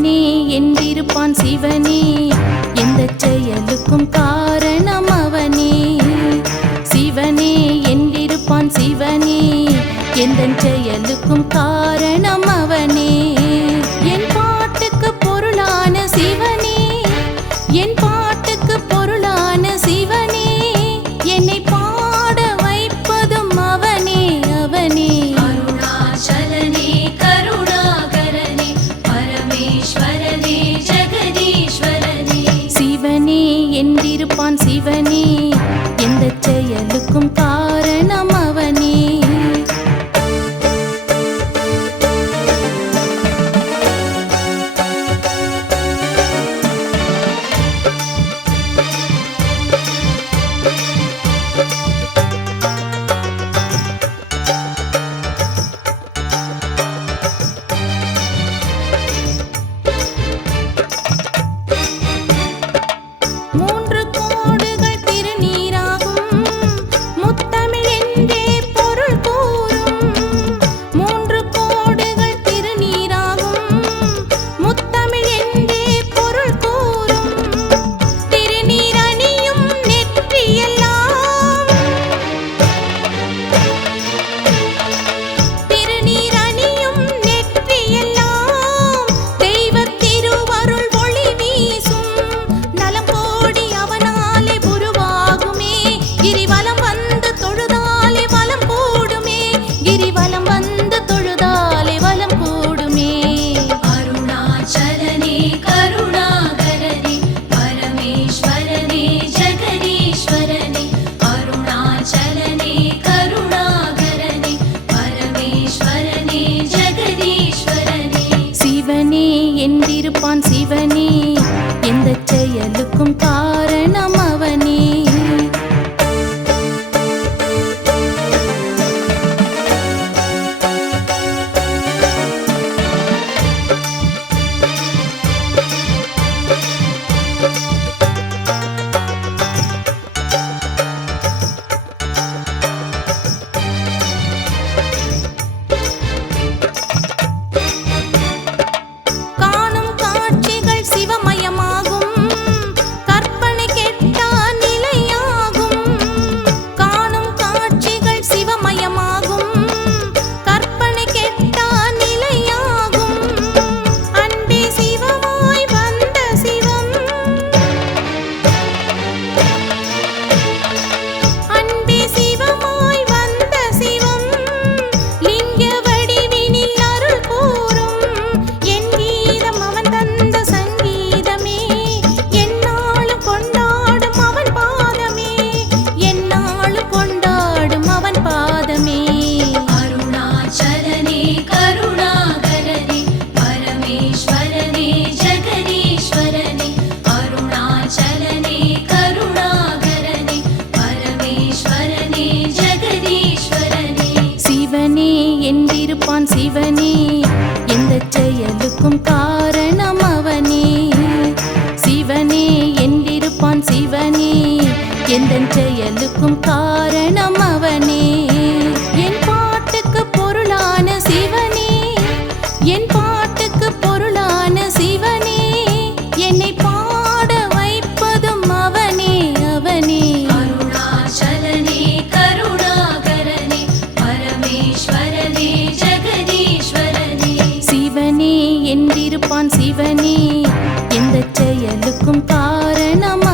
சிவனே என்றிருப்பான் சிவனே. எந்த செயலுக்கும் காரணம் அவனே. சிவனே என்றிருப்பான் சிவனே. எந்த செயலுக்கும் காரணம் அவனே. என் பாட்டுக்கு பொருளான சிவனே. என் இருப்பான் சிவனே. எந்த செயலுக்கும் காரணம் இருப்பான் சிவனே. எந்த செயலுக்கும் கா செய்தான் சிவனே எந்த செயலுக்கும் காரணம் அவனே. சிவனே என்றிருப்பான் சிவனே எந்த செயலுக்கும் காரணம் அவனே. எந்த செயலுக்கும் காரணமா